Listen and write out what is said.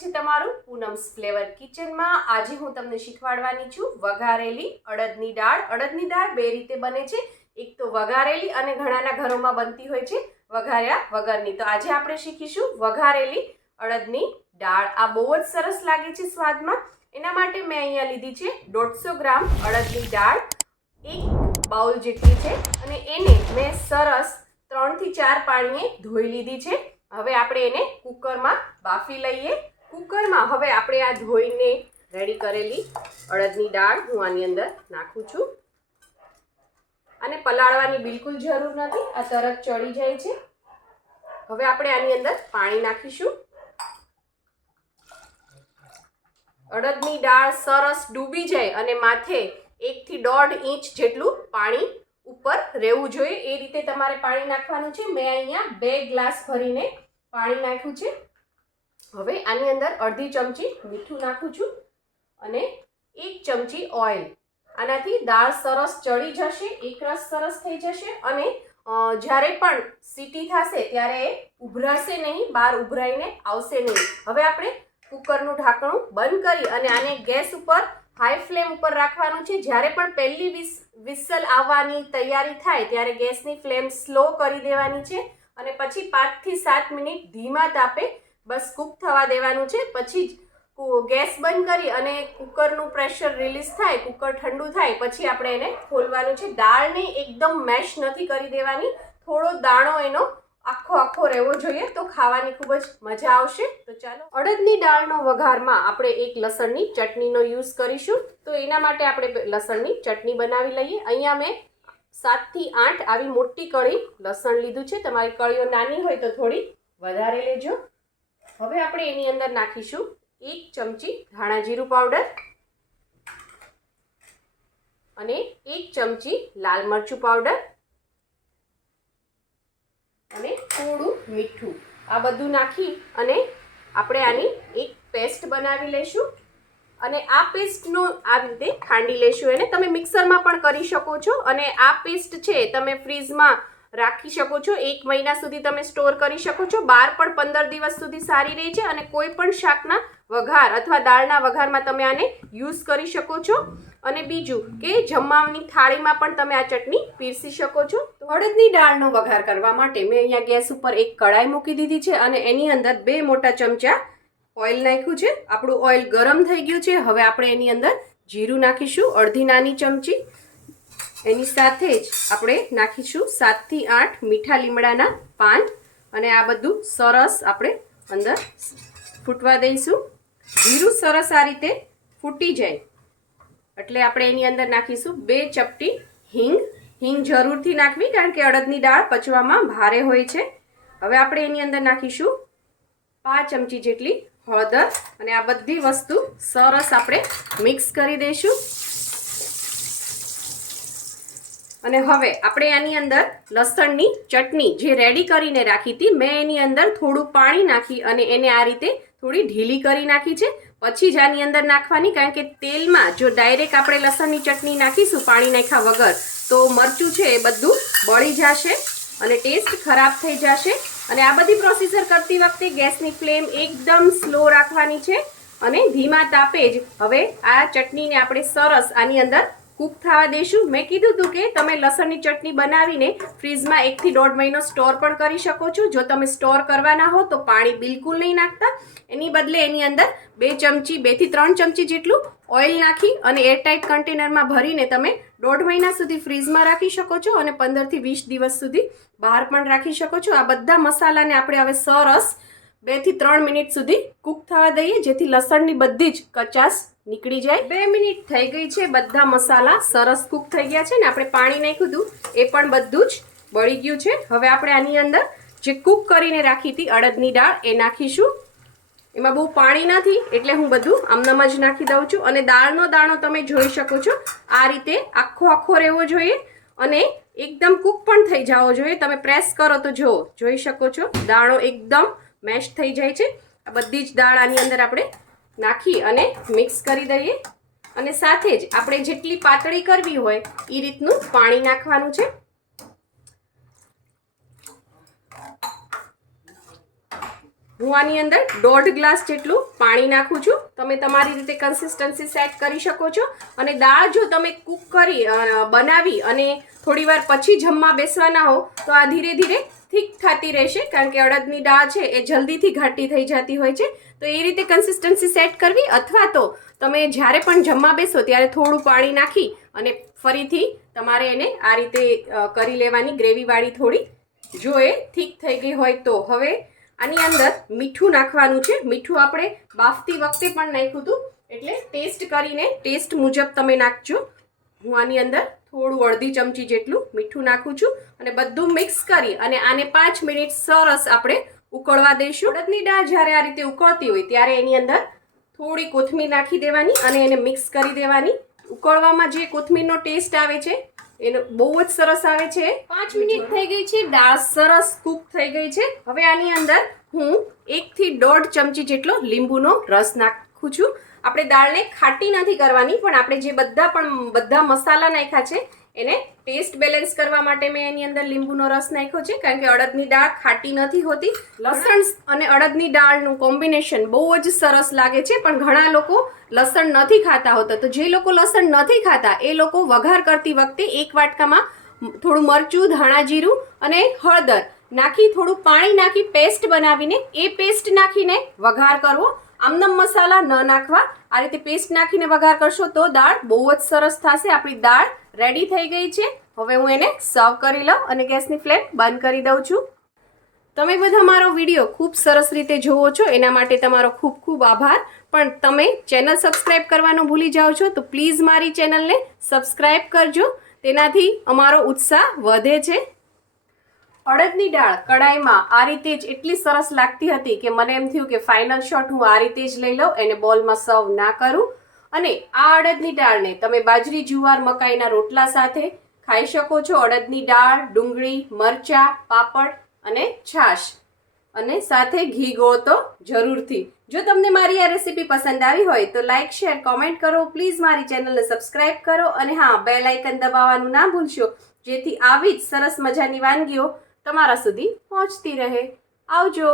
છે તમારું પૂનમ્સ ફ્લેવર કિચનમાં। આજે હું તમને શીખવાડવાની છું વઘારેલી અડદની દાળ। અડદની દાળ બે રીતે બને છે, એક તો વઘારેલી અને ઘણાના ઘરોમાં બનતી હોય છે વઘાર્યા વગરની। તો આજે આપણે શીખીશું વઘારેલી અડદની દાળ। આ બહુ જ સરસ લાગે છે સ્વાદમાં। એના માટે મેં અહીંયા લીધી છે 150 ગ્રામ અડદની દાળ, એક બાઉલ જેટલી છે અને એને મેં સરસ 3 થી 4 પાણીએ ધોઈ લીધી છે। હવે આપણે એને કુકરમાં બાફી લઈએ। કુકરમાં હવે આપણે આ ધોઈને રેડી કરેલી અડદની દાળ હું આની અંદર નાખું છું। આને પલાળવાની બિલકુલ જરૂર નથી, આ તરત ચડી જાય છે। હવે આપણે આની અંદર પાણી નાખીશું। અડદની દાળ સરસ ડૂબી જાય અને માથે 1 થી 1.5 ઇંચ જેટલું પાણી ઉપર રહેવું જોઈએ, એ રીતે તમારે પાણી નાખવાનું છે। મેં અહીંયા 2 ગ્લાસ ભરીને પાણી નાખ્યું છે। હવે આની અંદર અડધી ચમચી મીઠું નાખું છું અને 1 ચમચી ઓઇલ। આનાથી દાળ સરસ ચડી જશે, એકરસ સરસ થઈ જશે અને જ્યારે પણ સીટી થશે ત્યારે એ ઉભરાશે નહીં, બહાર ઉભરાઈને આવશે નહીં। હવે આપણે કુકરનું ઢાંકણું બંધ કરી અને આને ગેસ ઉપર હાઈ ફ્લેમ ઉપર રાખવાનું છે। જ્યારે પણ પહેલી વિસલ આવવાની તૈયારી થાય ત્યારે ગેસની ફ્લેમ સ્લો કરી દેવાની છે અને પછી 5 થી 7 મિનિટ ધીમા તાપે બસ કૂક થવા દેવાનું છે। પછી જ ગેસ બંધ કરી અને કુકરનું પ્રેશર રિલીઝ થાય, કુકર ઠંડુ થાય પછી આપણે એને ખોલવાનું છે। દાળને એકદમ મેશ નથી કરી દેવાની, થોડો દાણો એનો આખો રહેવો જોઈએ, તો ખાવાની ખૂબ જ મજા આવશે। તો ચાલો અડદની દાળનો વઘારમાં આપણે એક લસણની ચટણીનો યુઝ કરીશું। તો એના માટે આપણે લસણની ચટણી બનાવી લઈએ। અહીંયા મેં 7 થી 8 આવી મોટી કળી લસણ લીધું છે, તમારી કળીઓ નાની હોય તો થોડી વધારે લેજો। હવે આપણે એની અંદર નાખીશું 1 ચમચી ધાણા જીરું પાવડર અને 1 ચમચી લાલ મરચું પાવડર અને થોડું મીઠું। આ બધું નાખી અને આપણે આની એક પેસ્ટ બનાવી લઈશું અને આ પેસ્ટનો આ રીતે ખાંડી લઈશું। એને તમે મિક્સરમાં પણ કરી શકો છો અને આ પેસ્ટ છે તમે ફ્રીઝમાં રાખી શકો છો, 1 મહિના સુધી તમે સ્ટોર કરી શકો છો, બહાર પણ 15 દિવસ સુધી સારી રહે છે અને કોઈ પણ શાકના વઘાર અથવા દાળના વઘારમાં તમે આને યુઝ કરી શકો છો। અને બીજું કે જમવાની થાળીમાં પણ તમે આ ચટણી પીરસી શકો છો। તો અડદની દાળનો વઘાર કરવા માટે મેં અહીંયા ગેસ ઉપર એક કડાઈ મૂકી દીધી છે અને એની અંદર 2 મોટા ચમચા ઓઇલ નાખ્યું છે। આપણું ઓઇલ ગરમ થઈ ગયું છે। હવે આપણે એની અંદર જીરું નાખીશું, અડધી નાની ચમચી। એની સાથે જ આપણે નાખીશું 7 થી 8 મીઠા લીમડાના પાન અને આ બધું સરસ આપણે અંદર ફૂટવા દઈશું। જીરું સરસ આ રીતે ફૂટી જાય એટલે આપણે એની અંદર નાખીશું 2 ચપટી હિંગ જરૂરથી નાખવી, કારણ કે અડદની દાળ પચવામાં ભારે હોય છે। હવે આપણે એની અંદર નાખીશું 5 ચમચી જેટલી હળદર અને આ બધી વસ્તુ સરસ આપણે મિક્સ કરી દઈશું। અને હવે આપણે આની અંદર લસણની ચટણી જે રેડી કરીને રાખી હતી, મેં એની અંદર થોડું પાણી નાખી અને એને આ રીતે થોડી ઢીલી કરી નાખી છે। પછી જ આની અંદર નાખવાની, કારણ કે તેલમાં જો ડાયરેક્ટ આપણે લસણની ચટણી નાખીશું પાણી નાખ્યા વગર તો મરચું છે એ બધું બળી જશે અને ટેસ્ટ ખરાબ થઈ જશે। અને આ બધી પ્રોસીજર કરતી વખતે ગેસની ફ્લેમ એકદમ સ્લો રાખવાની છે અને ધીમા તાપે જ હવે આ ચટણીને આપણે સરસ આની અંદર કૂક થવા દઈશું। મેં કીધું હતું કે તમે લસણની ચટણી બનાવીને ફ્રીઝમાં 1 થી 1.5 મહિનો સ્ટોર પણ કરી શકો છો। જો તમે સ્ટોર કરવાના હો તો પાણી બિલકુલ નહીં નાખતા, એની બદલે એની અંદર 2 થી 3 ચમચી જેટલું ઓઇલ નાખી અને એરટાઇટ કન્ટેનરમાં ભરીને તમે 1.5 મહિના સુધી ફ્રીઝમાં રાખી શકો છો અને 15 થી 20 દિવસ સુધી બહાર પણ રાખી શકો છો। આ બધા મસાલાને આપણે હવે સરસ 2 થી 3 મિનિટ સુધી કૂક થવા દઈએ, જેથી લસણની બધી જ કચાશ નીકળી જાય। 2 મિનિટ થઈ ગઈ છે, બધા મસાલા સરસ કૂક થઈ ગયા છે ને આપણે પાણી નાખ્યું હતું એ પણ બધું જ બળી ગયું છે। હવે આપણે આની અંદર જે કૂક કરીને રાખી હતી અડદની દાળ એ નાખીશું। એમાં બહુ પાણી નથી એટલે હું બધું આમનામ જ નાખી દઉં છું અને દાળનો દાણો તમે જોઈ શકો છો આ રીતે આખો રહેવો જોઈએ અને એકદમ કૂક પણ થઈ જવો જોઈએ। તમે પ્રેસ કરો તો જોઈ શકો છો દાણો એકદમ મેશ થઈ જાય છે। આ બધી જ દાળ આની અંદર આપણે નાખી અને મિક્સ કરી દઈએ અને સાથે જ આપણે જેટલી પાતળી કરવી હોય એ રીતનું પાણી નાખવાનું છે। હું આની અંદર 1.5 ગ્લાસ જેટલું પાણી નાખું છું. તમે તમારી રીતે કન્સિસ્ટન્સી સેટ કરી શકો છો. અને દાળ જો તમે કૂક કરી બનાવી અને થોડી વાર પછી જમવા બેસવાના હો તો આ ધીરે ધીરે થીક થતી રહેશે, કારણ કે અડદની દાળ છે એ જલ્દીથી ઘાટી થઈ જતી હોય છે. તો એ રીતે કન્સિસ્ટન્સી સેટ કરવી, અથવા તો તમે જ્યારે પણ જમવા બેસો ત્યારે થોડું પાણી નાખી અને ફરીથી તમારે એને આ રીતે કરી લેવાની, ગ્રેવીવાળી થોડી, જો એ થીક થઈ ગઈ હોય તો. હવે આની અંદર મીઠું નાખવાનું છે. મીઠું આપણે બાફતી વખતે પણ નાખ્યું હતું, એટલે ટેસ્ટ કરીને ટેસ્ટ મુજબ તમે નાખજો. હું આની અંદર થોડું અડધી ચમચી જેટલું મીઠું નાખું છું અને બધું મિક્સ કરી અને આને 5 મિનિટ સરસ આપણે ઉકળવા દઈશું. અડદની દાળ જ્યારે આ રીતે ઉકળતી હોય ત્યારે એની અંદર થોડી કોથમીર નાખી દેવાની અને એને મિક્સ કરી દેવાની. ઉકળવામાં જે કોથમીરનો ટેસ્ટ આવે છે એનો બહુ જ સરસ આવે છે. 5 મિનિટ થઈ ગઈ છે, દાળ સરસ કૂક થઈ ગઈ છે. હવે આની અંદર હું 1 થી 1.5 ચમચી જેટલો લીંબુનો રસ નાખું છું. આપણે દાળને ખાટી નથી કરવાની, પણ આપણે જે બધા મસાલા નાખ્યા છે એને ટેસ્ટ બેલેન્સ કરવા માટે મેં એની અંદર લીંબુનો રસ નાખ્યો છે, કારણ કે અડદની દાળ ખાટી નથી હોતી. લસણ અને અડદની દાળનું કોમ્બિનેશન બહુ જ સરસ લાગે છે, પણ ઘણા લોકો લસણ નથી ખાતા હોતા. તો જે લોકો લસણ નથી ખાતા એ લોકો વઘાર કરતી વખતે 1 વાટકામાં થોડું મરચું, ધાણા જીરું અને હળદર નાખી થોડું પાણી નાખી પેસ્ટ બનાવીને એ પેસ્ટ નાખીને વઘાર કરવો. આમનમ મસાલા ન નાખવા. આ રીતે પેસ્ટ નાખીને વઘાર કરશો તો દાળ બહુ જ સરસ થશે. આપણી દાળ રેડી થઈ ગઈ છે. હવે હું એને સર્વ કરી લઉં અને ગેસની ફ્લેમ બંધ કરી દઉં છું. તમે બધા મારો વિડીયો ખૂબ સરસ રીતે જોવો છો, એના માટે તમારો ખૂબ ખૂબ આભાર. પણ તમે ચેનલ સબસ્ક્રાઈબ કરવાનું ભૂલી જાઓ છો તો પ્લીઝ મારી ચેનલને સબસ્ક્રાઈબ કરજો, તેનાથી અમારો ઉત્સાહ વધે છે. અડદની દાળ કડાઈમાં આ રીતે જ એટલી સરસ લાગતી હતી કે મને એમ થયું કે ફાઇનલ શોટ હું આ રીતે જ લઈ લઉં, એને બોલમાં સર્વ ના કરું. અને આ અડદની દાળને તમે બાજરી, જુવાર, મકાઈના રોટલા સાથે ખાઈ શકો છો. અડદની દાળ, ડુંગળી, મરચાં, પાપડ અને છાશ, અને સાથે ઘી ગોળ તો જરૂરથી. જો તમને મારી આ રેસીપી પસંદ આવી હોય તો લાઇક, શેર, કોમેન્ટ કરો. પ્લીઝ મારી ચેનલને સબસ્ક્રાઈબ કરો અને હા, બેલ આઇકન દબાવવાનું ના ભૂલશો, જેથી આવી જ સરસ મજાની વાનગીઓ તમારા સુધી પહોંચતી રહે. આવજો.